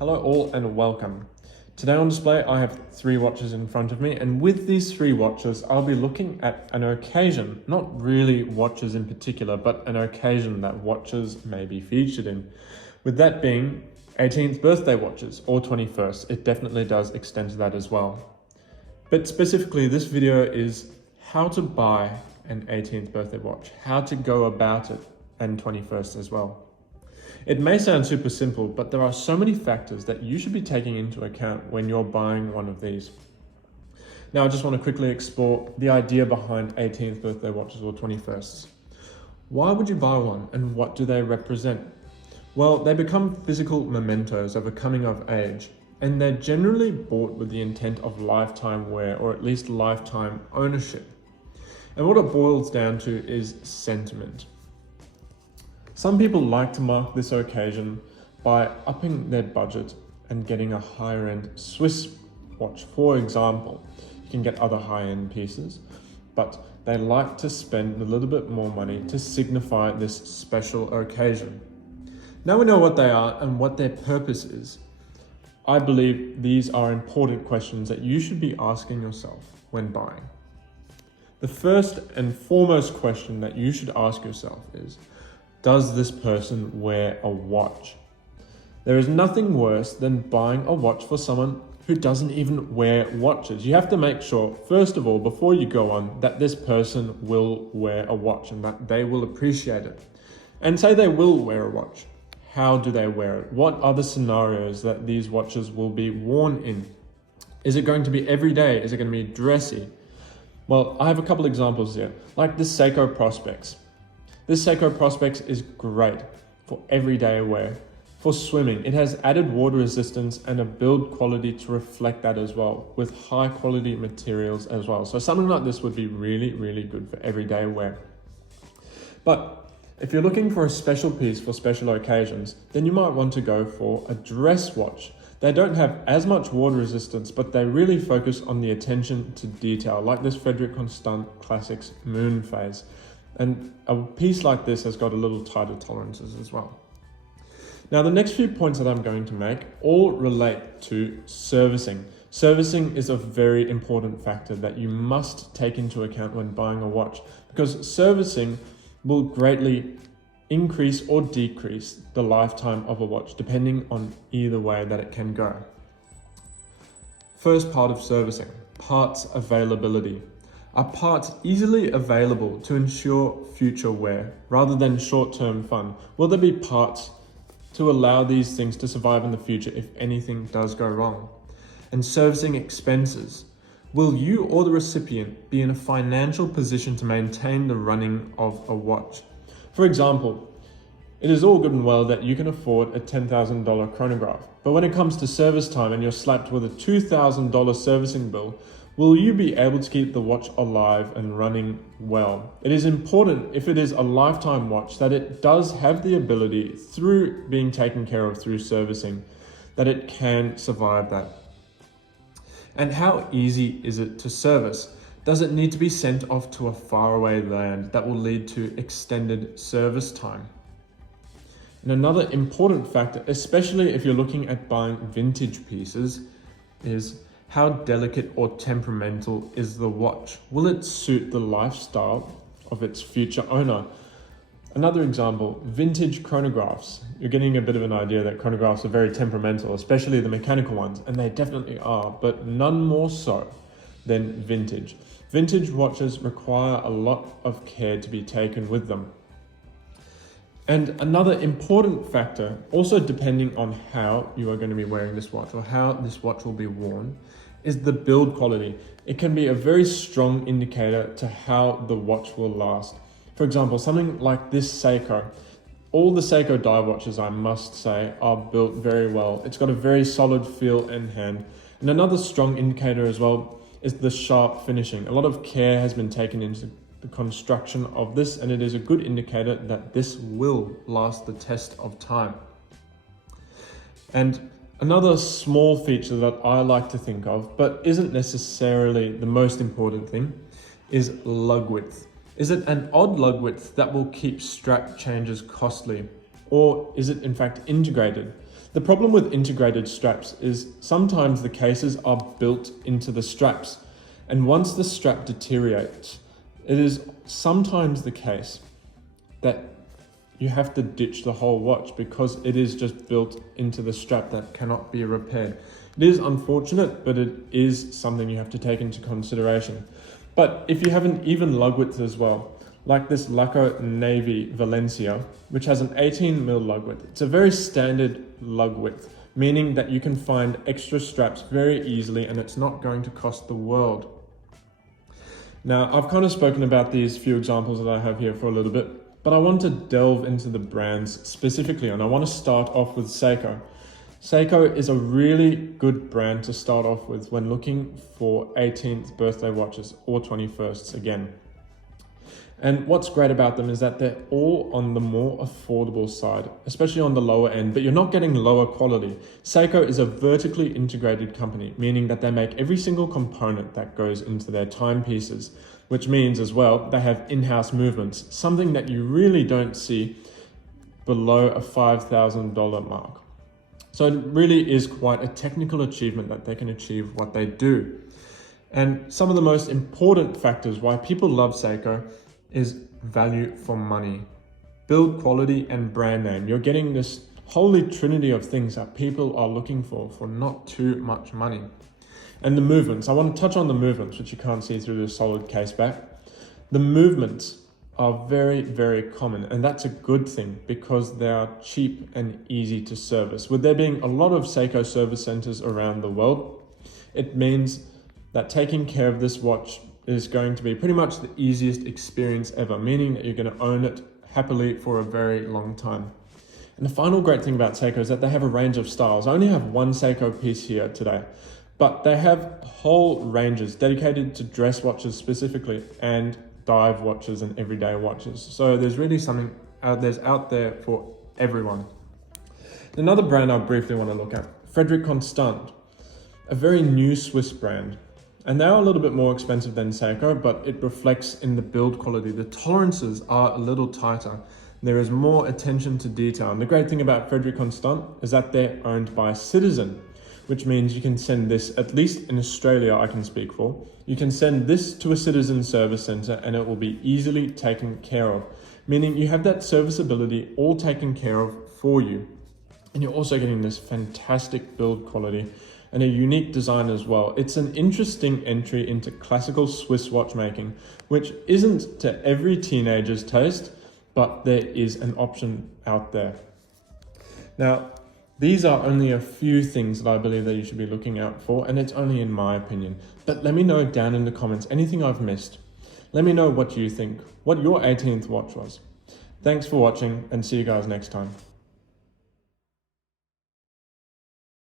Hello all and welcome. Today on display I have 3 watches in front of me, and with these 3 watches I'll be looking at an occasion, not really watches in particular, but an occasion that watches may be featured in. With that being 18th birthday watches or 21st, it definitely does extend to that as well. But specifically this video is how to buy an 18th birthday watch, how to go about it, and 21st as well. It may sound super simple, but there are so many factors that you should be taking into account when you're buying one of these. Now, I just want to quickly explore the idea behind 18th birthday watches or 21sts. Why would you buy one, and what do they represent? Well, they become physical mementos of a coming of age, and they're generally bought with the intent of lifetime wear, or at least lifetime ownership. And what it boils down to is sentiment. Some people like to mark this occasion by upping their budget and getting a higher end Swiss watch. For example, you can get other high-end pieces, but they like to spend a little bit more money to signify this special occasion. Now we know what they are and what their purpose is. I believe these are important questions that you should be asking yourself when buying. The first and foremost question that you should ask yourself is, does this person wear a watch? There is nothing worse than buying a watch for someone who doesn't even wear watches. You have to make sure, first of all, before you go on, that this person will wear a watch and that they will appreciate it. And say they will wear a watch. How do they wear it? What are the scenarios that these watches will be worn in? Is it going to be every day? Is it going to be dressy? Well, I have a couple examples here, like the Seiko Prospex. This Seiko Prospex is great for everyday wear. For swimming, it has added water resistance and a build quality to reflect that as well, with high quality materials as well. So something like this would be really, really good for everyday wear. But if you're looking for a special piece for special occasions, then you might want to go for a dress watch. They don't have as much water resistance, but they really focus on the attention to detail, like this Frederique Constant Classics Moon Phase. And a piece like this has got a little tighter tolerances as well. Now, the next few points that I'm going to make all relate to servicing. Servicing is a very important factor that you must take into account when buying a watch, because servicing will greatly increase or decrease the lifetime of a watch, depending on either way that it can go. First part of servicing, parts availability. Are parts easily available to ensure future wear rather than short-term fun? Will there be parts to allow these things to survive in the future if anything does go wrong? And servicing expenses. Will you or the recipient be in a financial position to maintain the running of a watch? For example, it is all good and well that you can afford a $10,000 chronograph, but when it comes to service time and you're slapped with a $2,000 servicing bill, will you be able to keep the watch alive and running well? It is important, if it is a lifetime watch, that it does have the ability, through being taken care of through servicing, that it can survive that. And how easy is it to service? Does it need to be sent off to a faraway land that will lead to extended service time? And another important factor, especially if you're looking at buying vintage pieces, is how delicate or temperamental is the watch? Will it suit the lifestyle of its future owner? Another example, vintage chronographs. You're getting a bit of an idea that chronographs are very temperamental, especially the mechanical ones, and they definitely are, but none more so than vintage. Vintage watches require a lot of care to be taken with them. And another important factor, also depending on how you are going to be wearing this watch or how this watch will be worn, is the build quality. It can be a very strong indicator to how the watch will last. For example, something like this Seiko. All the Seiko dive watches, I must say, are built very well. It's got a very solid feel and hand. And another strong indicator as well is the sharp finishing. A lot of care has been taken into the construction of this, and it is a good indicator that this will last the test of time. And another small feature that I like to think of, but isn't necessarily the most important thing, is lug width. Is it an odd lug width that will keep strap changes costly? Or is it in fact integrated? The problem with integrated straps is sometimes the cases are built into the straps, and once the strap deteriorates, it is sometimes the case that you have to ditch the whole watch because it is just built into the strap that cannot be repaired. It is unfortunate, but it is something you have to take into consideration. But if you have an even lug width as well, like this Laco Navy Valencia, which has an 18mm lug width, it's a very standard lug width, meaning that you can find extra straps very easily and it's not going to cost the world. Now, I've kind of spoken about these few examples that I have here for a little bit, but I want to delve into the brands specifically, and I want to start off with Seiko. Seiko is a really good brand to start off with when looking for 18th birthday watches or 21st again. And what's great about them is that they're all on the more affordable side, especially on the lower end, but you're not getting lower quality. Seiko is a vertically integrated company, meaning that they make every single component that goes into their timepieces, which means as well, they have in-house movements, something that you really don't see below a $5,000 mark. So it really is quite a technical achievement that they can achieve what they do. And some of the most important factors why people love Seiko is value for money, build quality, and brand name. You're getting this holy trinity of things that people are looking for not too much money. And the movements, I want to touch on the movements, which you can't see through the solid case back. The movements are very, very common, and that's a good thing because they are cheap and easy to service. With there being a lot of Seiko service centers around the world, it means that taking care of this watch is going to be pretty much the easiest experience ever, meaning that you're going to own it happily for a very long time. And the final great thing about Seiko is that they have a range of styles. I only have one Seiko piece here today, but they have whole ranges dedicated to dress watches specifically and dive watches and everyday watches. So there's really something out there for everyone. Another brand I briefly want to look at, Frederic Constant, a very new Swiss brand. And they are a little bit more expensive than Seiko, but it reflects in the build quality. The tolerances are a little tighter. There is more attention to detail. And the great thing about Frederic Constant is that they're owned by Citizen, which means you can send this, at least in Australia I can speak for, you can send this to a Citizen service center and it will be easily taken care of, meaning you have that serviceability all taken care of for you. And you're also getting this fantastic build quality and a unique design as well. It's an interesting entry into classical Swiss watchmaking, which isn't to every teenager's taste, but there is an option out there. Now, these are only a few things that I believe that you should be looking out for, and it's only in my opinion. But let me know down in the comments anything I've missed. Let me know what you think, what your 18th watch was. Thanks for watching, and see you guys next time.